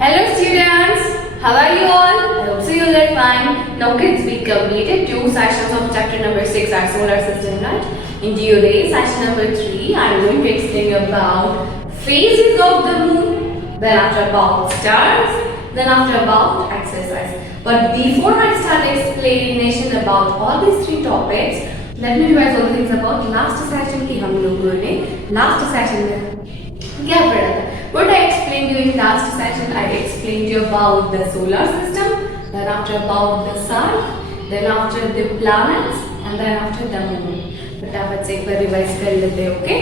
Hello students, how are you all? I hope so you all are fine. Now kids, we completed 2 sessions of chapter number 6, our solar system, right? In today's session number 3, I am going to explain about phases of the moon, then after about stars, then after about exercise. But before I start explanation about all these 3 topics, let me revise all the things about last session कि हम लोगों ने last session में क्या पढ़ा था? What I explained you in last session, I explained you about the solar system, then after about the sun, then after the planets, and then after the moon. फटाफट से एक बार रिवाइज कर लेते हैं, okay?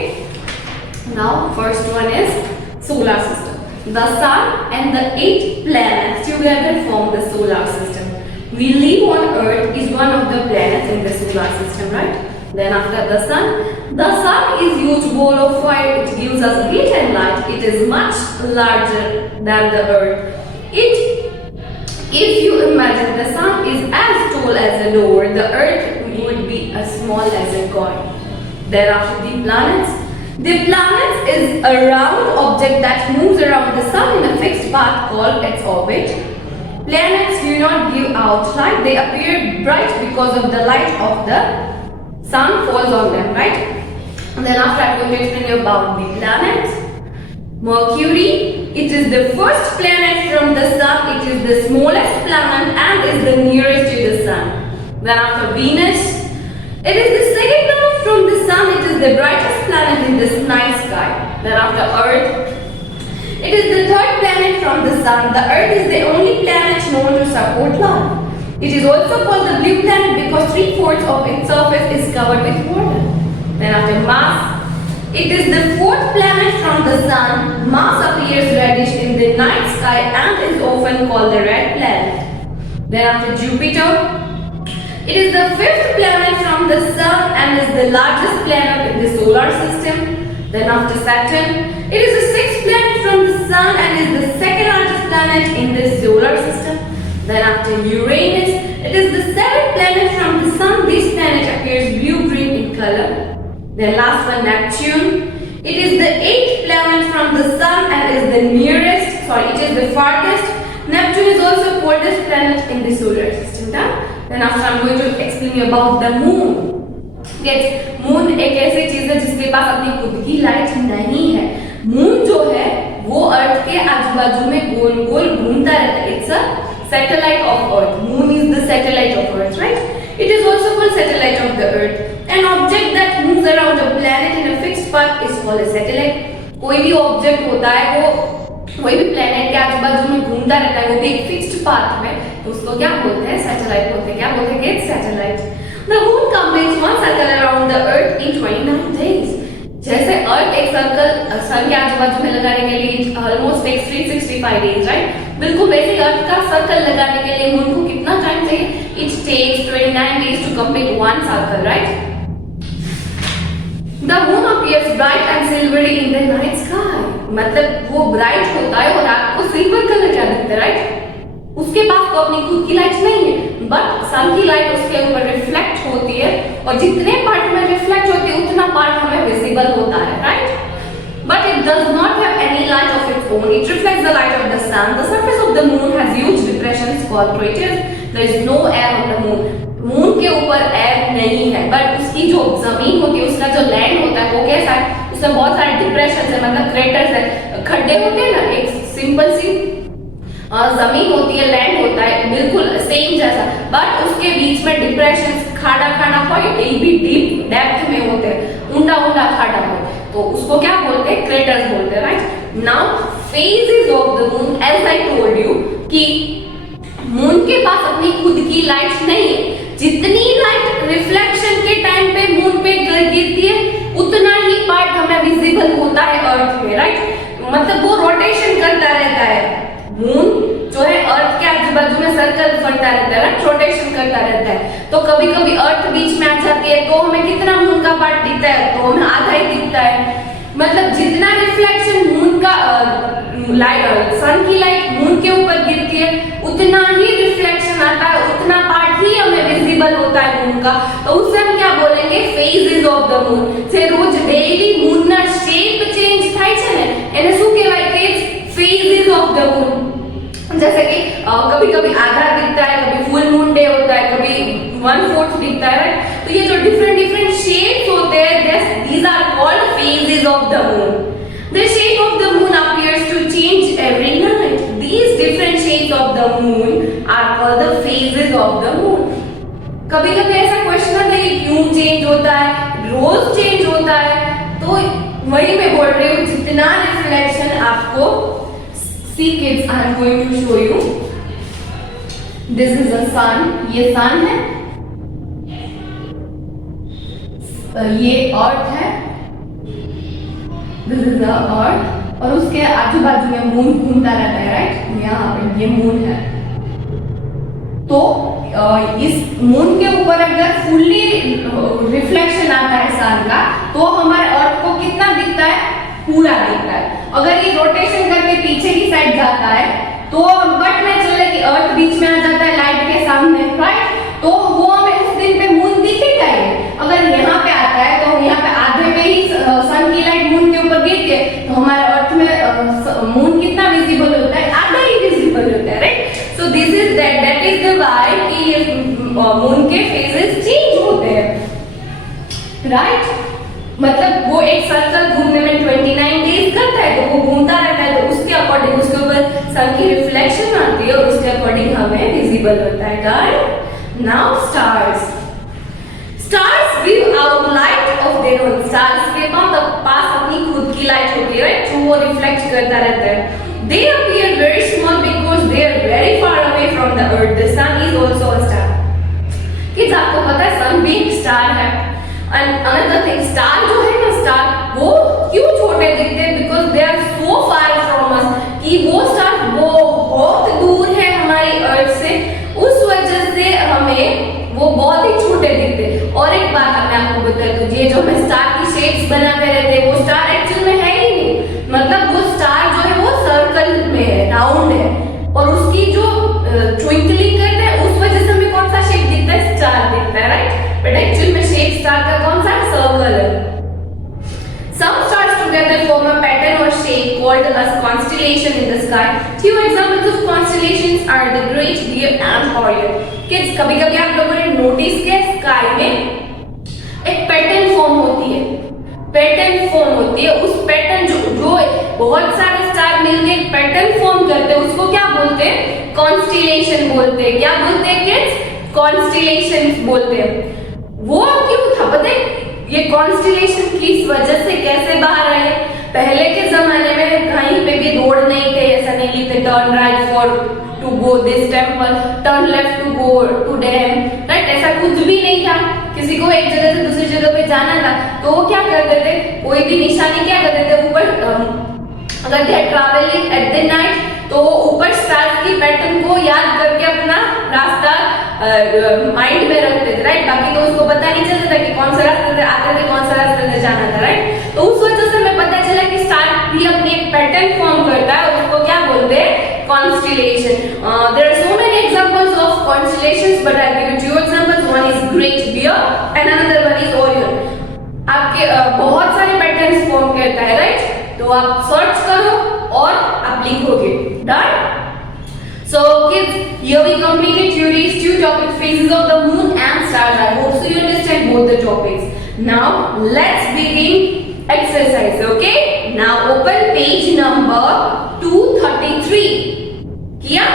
Now first one is solar system. The sun and the 8 planets together form the solar system. We live on Earth is one of the planets in the solar system, right? Then after the sun is huge ball of fire. It gives us heat and light. It is much larger than the Earth. If you imagine the sun is as tall as a door, the Earth would be as small as a coin. Then after the planets is a round object that moves around the sun in a fixed path called its orbit. Planets do not give out light. They appear bright because of the light of the sun falls on them, right? And then after I'm going to explain you about the planets. Mercury, it is the first planet from the sun. It is the smallest planet and is the nearest to the sun. Then after Venus, it is the second planet from the sun. It is the brightest planet in the night sky. Then after Earth, it is the third planet from the sun. The Earth is the only planet known to support life. It is also called the blue planet because 3/4 of its surface is covered with water. Then after Mars, it is the 4th planet from the sun. Mars appears reddish in the night sky and is often called the red planet. Then after Jupiter, it is the 5th planet from the sun and is the largest planet in the solar system. Then after Saturn, it is the 6th planet from the sun and is the second largest planet in the solar system. Then after Uranus, it is the 7th planet from the sun. This planet appears blue-green in color. Then last one, Neptune. It is the 8th planet from the sun and is the it is the farthest. Neptune is also the coldest planet in the solar system. Then after I'm going to explain you about the moon. Moon एक ऐसी चीज है जिसके पास अपनी खुद की light नहीं है. मून जो है वो अर्थ के आजू बाजू में गोल गोल घूमता रहता है. It's a satellite of Earth. Moon is the satellite of Earth, right? It is also called satellite of the Earth. An object that moves around a planet in a fixed path is called a satellite. कोई भी object होता है वो कोई भी planet के आजू बाजू में घूमता रहता है, वो भी एक फिक्स्ड पाथ में, तो उसको क्या बोलते हैं? सैटेलाइट बोलते हैं. क्या बोलते हैं? It's satellite. The moon completes one circle around the Earth in 29 days. जैसे अर्थ एक सर्कल सन के आजू बाजू में लगाने के लिए ऑलमोस्ट टेक्स 365 डेज, राइट? बिल्कुल वैसे अर्थ का सर्कल लगाने के लिए मून को कितना टाइम चाहिए? It takes 29 days to complete one circle, right? The moon appears bright and silvery in the night sky. मतलब वो ब्राइट होता है और रात को सिल्वर कलर का दिखता है, राइट? उसके पास तो अपनी खुद की लाइट नहीं है, बट सन की लाइट उसके ऊपर रिफ्लेक्ट होती है और जितने पार्ट में रिफ्लेक्ट होती है उतना पार्ट हमें विजिबल होता है, right? But it does not have any light of its own. It reflects the light of the sun. The surface of the moon has huge depressions called craters. There is no air on the moon. Moon के ऊपर air नहीं है, but उसकी जो जमीन होती है, उसका जो लैंड होता है वो कैसा है? उसमें बहुत सारे डिप्रेशन है, मतलब क्रेटर्स है, खड्डे होते हैं ना. एक सिंपल सी जमीन होती है, लैंड होता है, बिल्कुल सेम जैसा, बट उसके बीच में डिप्रेशन, खाड़ा खाड़ा कोई भी डीप डेप्थ में होते हैं, ऊंडा ऊंडा खाड़ा हो, तो उसको क्या बोलते हैं? क्रेटर्स बोलते हैं, right? Now phases of the moon, as I told you कि मून के पास अपनी खुद की लाइट नहीं है. जितनी लाइट रिफ्लेक्शन के टाइम पे मून पे गिरती है उतना ही पार्ट हमें विजिबल होता है अर्थ में, राइट? मतलब वो रोटेशन करता रहता है. मून जो है अर्थ के आजू बाजू में सर्कल फरता रहता है, रोटेशन करता रहता है. तो कभी कभी अर्थ बीच में आ जाती है तो हमें कितना मून का पार्ट दिखता है? तो हमें आधा ही दिखता है. मतलब जितना रिफ्लेक्शन मून का लाइट, सन की लाइट मून के ऊपर गिरती है उतना ही रिफ्लेक्शन आता है, उतना पार्ट ही हमें विजिबल होता है मून का. तो उससे हम क्या बोलेंगे? Phases of the moon. से रोज डेली मून ना शेप चेंज થાય છે ને એને શું કહેવાય? કે फेजेस ऑफ द मून. जैसे कि कभी कभी आधा दिखता है, कभी फुल मून डे होता है, कभी 1/4 दिखता है, तो ये जो डिफरेंट डिफरेंट शेप्स होते हैं, these are called phases of the moon. The shape of the moon appears to change every night. These different shapes of the moon are called the phases of the moon. कभी कभी ऐसा question होता है कि क्यों change होता है, रोज change होता है, तो वही मैं बोल रही हूँ, जितना रिफ्लेक्शन आपको See kids, I am going to show you. This is the sun. ये sun है, ये अर्थ है, this is the earth, और उसके आजू बाजू में मून घूमता रहता है, राइट? यहाँ पे ये मून है, तो इस मून के ऊपर अगर फुल्ली रिफ्लेक्शन आता है सन का, तो हमारे अर्थ को कितना दिखता है? पूरा दिखता है। अगर ये रोटेशन करके पीछे की साइड जाता है, तो बट मैं चले कि अर्थ बीच में आ जाता है लाइट के सामने, राइट? तो वो हमें उस दिन पे मून दिखेगा ही। अगर यहाँ पे आता है, तो यहाँ पे आधे पे ही सन की लाइट मून के ऊपर गिरती है, तो हमारे अर्थ में मून कितना विजिबल होता है? आधा ही विजिबल होता है, right? So this is that is the why कि मून के फेजेस चेंज होते हैं, राइट? मतलब वो एक सर्कल घूमने में 29 डेज करता है, तो वो घूमता रहता है, तो उसके अकॉर्डिंग उसके ऊपर सन की रिफ्लेक्शन आती है और उसके अकॉर्डिंग हमें विजिबल होता है। Done? Now stars. Stars give out light of their own. Stars के पास अपनी खुद की लाइट होती है, राइट? जो वो रिफ्लेक्ट करता रहता है। They appear very small because they are very far away from the earth. The sun is also a star. Kids, आपको पता है सन भी एक स्टार है। And another thing, स्टार जो है ना, स्टार वो क्यों छोटे दिखते हैं? Because they are so far from us, कि वो स्टार बहुत दूर है हमारी अर्थ से, उस वजह से हमें वो बहुत ही छोटे दिखते हैं। और एक बात मैं आपको बता दूं, ये जो हम स्टार की शेप्स बनाते रहते हैं, वो स्टार एक्चुअल में है ही नहीं। मतलब वो स्टार जो है वो सर्कल में है, राउंड है, और उसकी जो ट्विंकलिंग करते हैं उस वजह से हमें कौन सा शेप दिखता है? स्टार दिखता है, राइट? बट एक्चुअल में शेप स्टार का कौन सा? सर्कल है। Some stars together form a pattern or shape called as constellation in the sky. Few examples of constellations are the Great Bear and Orion. Kids, कभी-कभी आप लोगों ने notice किया स्काई में एक पैटर्न फॉर्म होती है, पैटर्न फॉर्म होती है। उस पैटर्न जो बहुत सारे स्टार मिलकर एक पैटर्न फॉर्म करते हैं, उसको क्या बोलते हैं? कॉन्स्टिलेशन बोलते हैं। क्या बोलते हैं किड्स? कॉन्स्टिलेशंस बोलते हैं। वो क्यों था पता है? ये कॉन्स्टिलेशन किस वजह से कैसे बाहर आए? पहले के जमाने में कहीं पे भी रोड नहीं थे, ऐसा नहीं लिखते turn right for to go this temple, turn left to go to dam, right? ऐसा कुछ भी नहीं था। किसी को एक जगह से दूसरी जगह पे जाना था, तो वो क्या करते थे? कोई भी निशानी क्या करते थे ऊपर, अगर दे ट्रैवलिंग एट द नाइट, तो ऊपर स्टार्स की पैटर्न को याद करके अपना रास्ता माइंड में रखते थे, राइट? बाकी तो उसको पता नहीं चलता था कि कौन सा रास्ते से आते थे, कौन सा रास्ते से जाना था, राइट? तो उस वजह से हमें पता चला कि स्टार भी अपनी एक पैटर्न फॉर्म करता है, उसको क्या बोलते हैं? Constellation. There are so many examples of constellations, but I give you two examples. One is great bear and another one is Orion. आपके बहुत सारे पैटर्न्स फॉर्म करता है, राइट? तो आप सर्च करो और आप लिखोगे। Done? So kids, here we completed today's two topic, phases of the moon and stars. I hope so you understand both the topics. Now let's begin exercise. Okay? Now open page number 233. किया?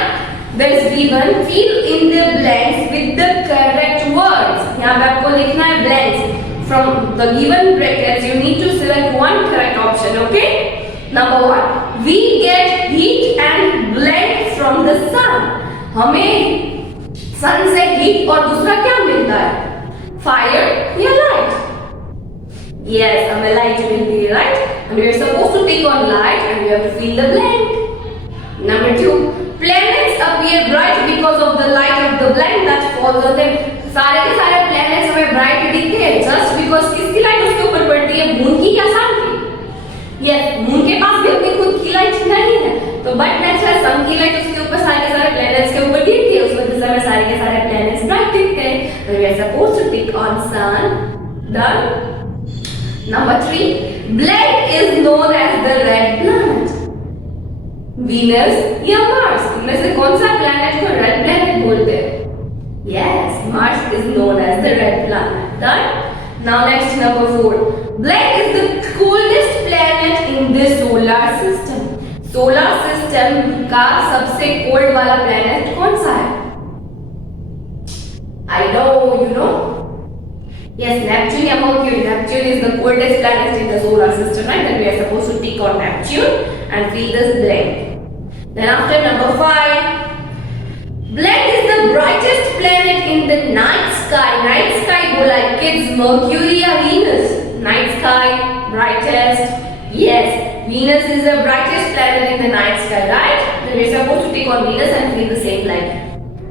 There's B1. Fill in the blanks with the correct words. यहाँ पे आपको लिखना है blanks. From the given brackets, you need to select one correct option. Okay? Number 1. We get heat and blank from the sun. हमें सन से heat और दूसरा क्या मिलता है? फायर या लाइट? Yes, हमें लाइट मिलती है, right? And we are supposed to take on light and we have to fill the blank. Number 2. Planets appear bright because of the light of the blank that falls on them. सारे के सारे planets हमें bright दिखते हैं just because किसकी light उसके ऊपर पड़ती है? मून की या सन की? Yes, मून के पास भी अपनी खुद की लाइट नहीं है, तो बट नेचुरल सन की लाइट उसके ऊपर सारे के सारे प्लैनेट्स के ऊपर गिरती है, उस वजह से हमें सारे के सारे प्लैनेट्स ब्राइट दिखते हैं। तो we are supposed to tick on sun. Done? Number 3. Black is known as the red planet. Venus या मार्स? इनमें से कौन सा प्लैनेट को रेड प्लैनेट बोलते हैं? Yes, Mars is known as the red planet. Done? Now next number 4. Black is the coldest planet in the solar system. Solar system का सबसे cold वाला planet कौन सा है? I know, you know. Yes, Neptune or Mercury. Neptune is the coldest planet in the solar system, right? Then we are supposed to tick on Neptune and fill this blank. Then after number 5, black is the brightest planet in the night sky. Night sky बोला है kids, Mercury या Venus? Night sky, brightest. Yes, Venus is the brightest planet in the night sky, right? Then we are supposed to tick on Venus and fill the same blank.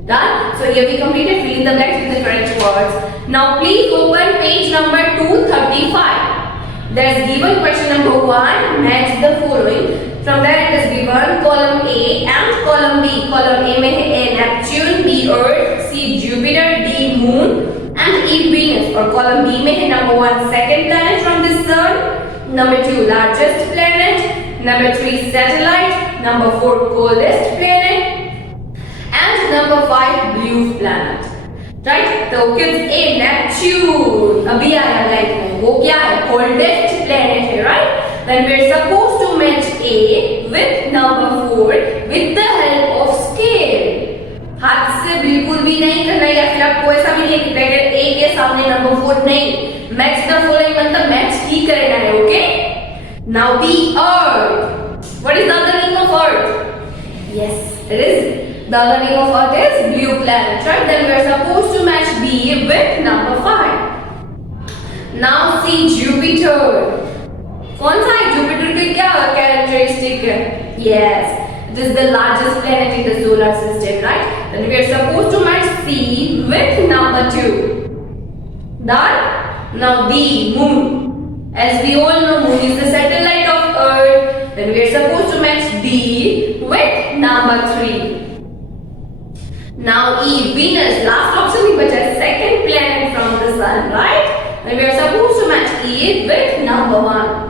Done? So here we completed filling the blanks with the correct words. Now please open page number 235. There is given question number 1. Match the following. From there it is given column A and column B. Column A में है A Neptune, B Earth, C Jupiter, D Moon and E Venus. और column B में है number 1 second planet from the sun, number 2 largest planet, number 3 satellite, number 4 coldest planet. And number 5 blue planet. Right? तो kids A Neptune अभी आया light में, वो क्या है? Coldest planet है, right? Then we are supposed to match A with number 4 with the help of scale. हाथ से बिल्कुल भी नहीं करना है, या फिर आपको ऐसा भी नहीं है कि A के सामने number 4 नहीं. Match the following मतलब match ही करना है, okay? Now B Earth. What is the other name of Earth? Yes, it is. The other name of Earth is blue planet, right? Then we are supposed to match B with number 5. Now see Jupiter. कौन सा है Jupiter के क्या characteristic है? Yes, it is the largest planet in the solar system, right? Then we are supposed to match C with number 2. Done? Now D Moon. As we all know, Moon is the satellite of Earth. Then we are supposed to match D with number 3. Now E Venus, last option we got a second planet from the sun, right? Then we are supposed to match E with number 1.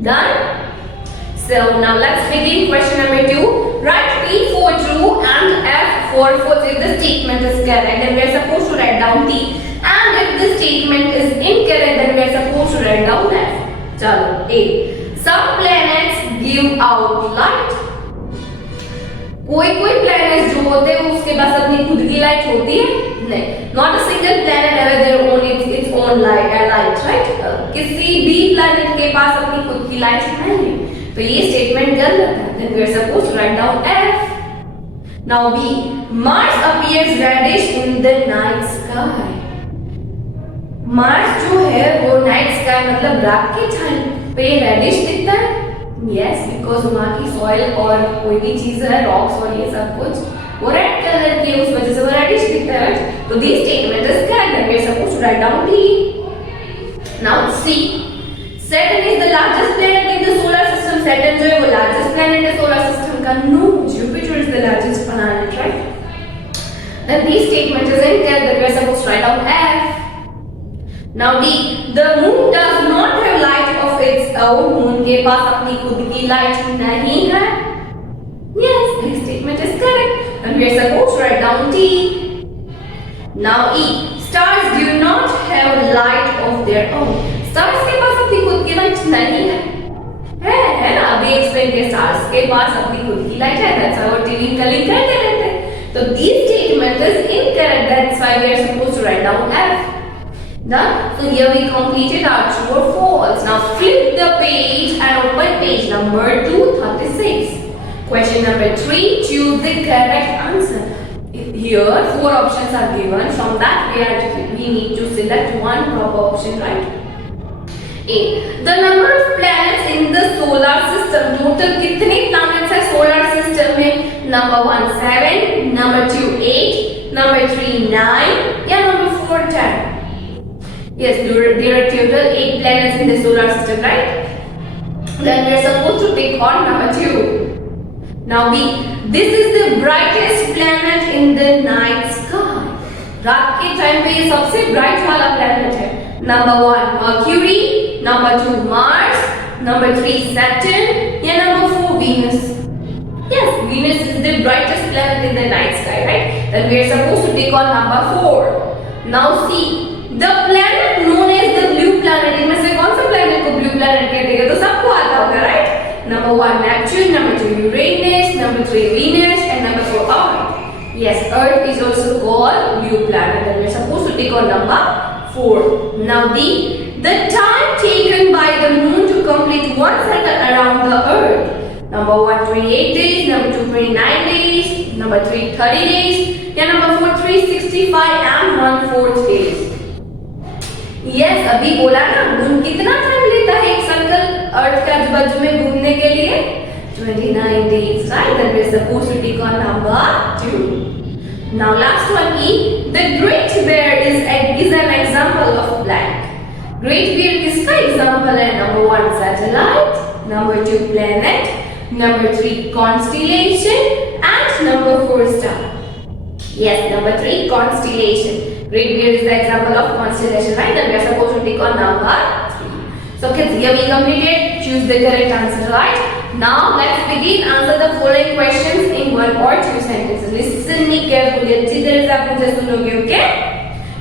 Done? So now let's begin question number 2. Write P for true and F for false if the statement is correct. Then we are supposed to write down T. And if the statement is incorrect, then we are supposed to write down F. Chalo, A. Some planets give out light. कोई planets जो होते हैं उसके पास अपनी खुद की light होती है? नहीं. Not a single planet have their own its own light, right? किसी भी प्लैनेट के पास अपनी खुद की लाइट नहीं है, तो ये स्टेटमेंट गलत है. Then we are supposed to write down F. Now B Mars appears reddish in the night sky. Mars जो है वो नाइट स्काई मतलब रात के टाइम पे रेडिश दिखता है. Yes, because वहाँ की सॉइल और कोई भी चीज है, रॉक्स और ये सब कुछ वो रेड कलर की, उस वजह से वो रेडिश दिखता है. तो this statement is correct. We are supposed to write down D. Now C Saturn is the largest planet in the solar system. Saturn जो है वो लार्जेस्ट प्लैनेट है सोलर सिस्टम का. No, Jupiter is the largest planet, right? Then this statement is incorrect. We are supposed to write down F. Now D, the moon does not have light of its own. Moon के पास अपनी खुद की light नहीं है. Yes, this statement is correct. And we are supposed to write down T. Now E, stars do not have light of their own. Stars के पास अपनी खुद की लाइट नहीं है. है ना? अभी एक्सप्लेन किया, stars के पास अपनी खुद की लाइट है. That's why वो twinkling करते रहते हैं. So this statement is incorrect. That's why we are supposed to write down F. Done? So here we completed our true or false. Now flip the page and open page number 236. Question number 3. Choose the correct answer. Here 4 options are given. From that we need to select one proper option, right? A. The number of planets in the solar system. Total कितने planets है solar system में? Number 1 7, number 2 8, number 3 9 या number 4 10. Yes, there are total 8 planets in the solar system, right? Then we are supposed to pick on number 2. Now B. This is the brightest planet in the night sky. रात के time पे ये सबसे bright वाला planet है. Number 1 Mercury, number 2 Mars, number 3 Saturn या number 4 Venus. Yes, Venus is the brightest planet in the night sky, right? Then we are supposed to take on number 4. Now see, the planet known as the blue planet, इनमें से कौन सा planet को blue planet कहते हैं? तो सबको आता होगा, right? Number 1 Neptune, number 2 Uranus, number 3 Venus, and number 4 Earth. Yes, Earth is also called blue planet, and we are supposed to take on number 4. Now the time taken by the moon to complete one cycle around the Earth. Number 1 28 days, number 2 29 days, number 3 30 days, या number 4 365 and 1/4 days. Yes, अभी बोला ना, moon कितना time लेता है एक circle अर्थ के आजू बाजू में घूमने के लिए? 29 days, right? Then we are supposed to take on number 2. Now last one E, the Great Bear is an example of blank. Great Bear किसका example है? Number 1 satellite, number 2 planet, number 3 constellation, and number 4 star. Yes, number 3 constellation. Great Bear is the example of constellation, right? Then we are supposed to take on number 3. So kids, here we completed. Choose the correct answer, right? Now let's begin. Answer the following questions in 1 or 2 sentences. Listen me carefully. अच्छी तरह से आप मुझे सुनोगे, okay?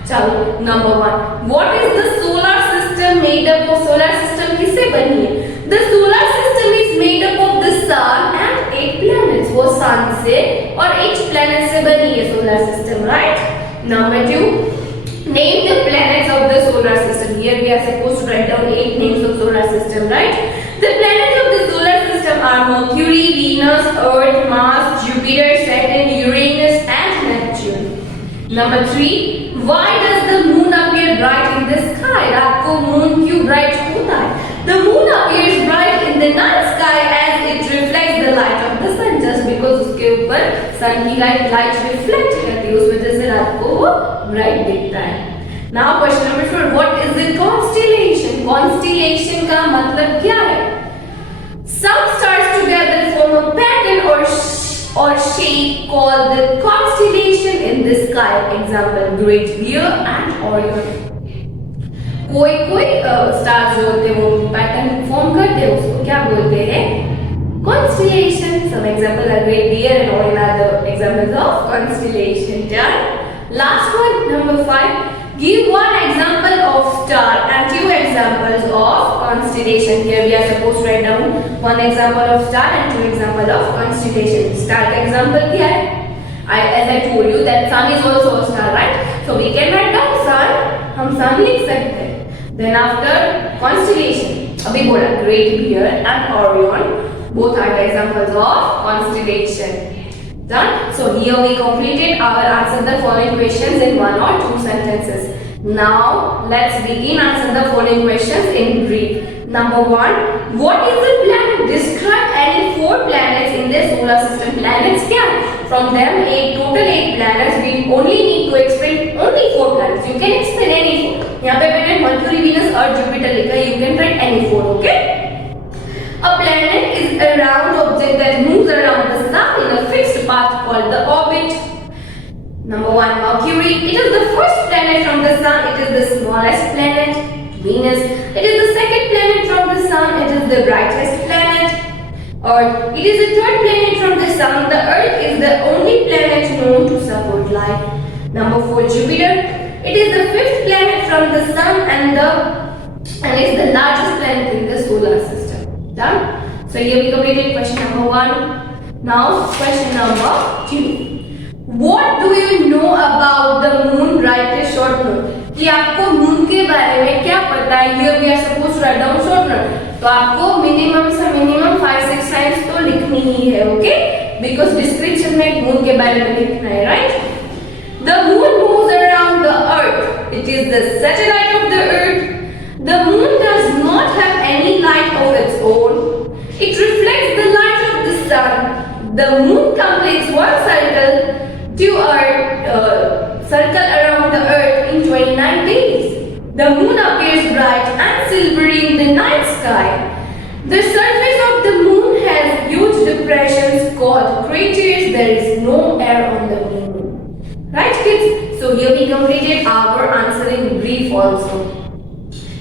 चलो, number 1. What is the solar system made up of? Solar system किससे बनी है? The solar system is made up of the sun and 8 planets. वो sun से और 8 planets से बनी है solar system, right? Number 2. Name the planets of the solar system. Here we are supposed to write down 8 names of solar system, right? The planets of the solar system are Mercury, Venus, Earth, Mars, Jupiter, Saturn, Uranus, and Neptune. Number 3. Why does the moon appear bright in the sky? रात को moon क्यों bright होता है? The moon appears bright in the night sky as it reflects the light of the sun. Just because उसके ऊपर sun की light reflect करती है, उस वजह से रात को वो bright दिखता है. Now question number 4. What is the constellation? Constellation का मतलब क्या है? Some stars together form a pattern or shape called the constellation in the sky. Example: Great Bear and Orion. कोई स्टार्स जो होते हैं वो पैटर्न फॉर्म करते हैं, उसको क्या बोलते हैं? Constellation. Some examples are Great Bear and Orion are the examples of constellation. Done. Last one, number 5. Give one example of star and 2 examples of constellation. Here we are supposed to write down 1 example of star and 2 example of constellation. Star का example क्या है? As I told you that sun is also a star, right? So we can write down sun. हम sun लिख सकते हैं. Then after constellation, अभी बोला Great Bear and Orion. Both are the examples of constellation. Done. So here we completed our answer the following questions in 1 or 2 sentences. Now let's begin answer the following questions in brief. Number 1. What is the planet? Describe any 4 planets in the solar system. Planets क्या? From them total 8 planets. We only need to explain only 4 planets. You can explain any 4. यहाँ पे मैंने Mercury, Venus, Earth, Jupiter लिखा है. You can write any 4. Okay? A planet is a round object that moves around the sun in a fixed path called the orbit. Number 1. Mercury. It is the first planet from the sun. It is the smallest planet. Venus. It is the second planet from the sun. It is the brightest planet. Earth. It is the third planet from the sun. The Earth is the only planet known to support life. Number 4. Jupiter. It is the 5th planet from the sun and is the largest planet in the solar system. Done. So here we completed question number 1. Now question number 2. What do you know about the moon? Write a short note. कि आपको moon के बारे में क्या पता है? Here we are supposed to write down short note. तो आपको minimum 5-6 times तो लिखनी ही है, okay? Because description में moon के बारे में लिखना है, right? The moon moves around the earth. It is the satellite of the earth. The moon does not have any light of its own. It reflects the light of the sun. The moon completes one circle around the earth in 29 days. The moon appears bright and silvery in the night sky. The surface of the moon has huge depressions called craters. There is no air on the moon. Right, kids? So here we completed our answer in brief also.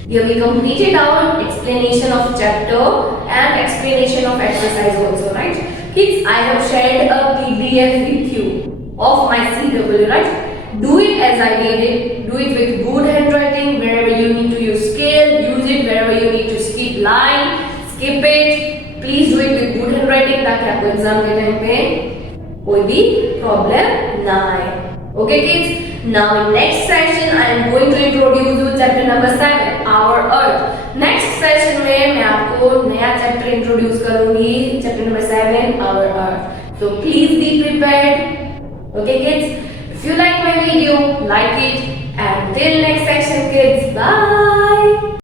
Here we completed our explanation of chapter and explanation of exercise also, right? Kids, I have shared a PDF with you of my CW, right? Do it as I did it. Do it with good handwriting. Wherever you need to use scale, use it. Wherever you need to skip line, skip it. Please do it with good handwriting ताकि आपको exam के time पे कोई भी problem ना आए. Okay, kids. Now in next session I am going to introduce you chapter number 7, Our Earth. Next session में मैं आपको नया chapter introduce करूँगी, chapter number 7, Our Earth. So please be prepared. Okay, kids. If you like my video, like it. And till next session, kids. Bye.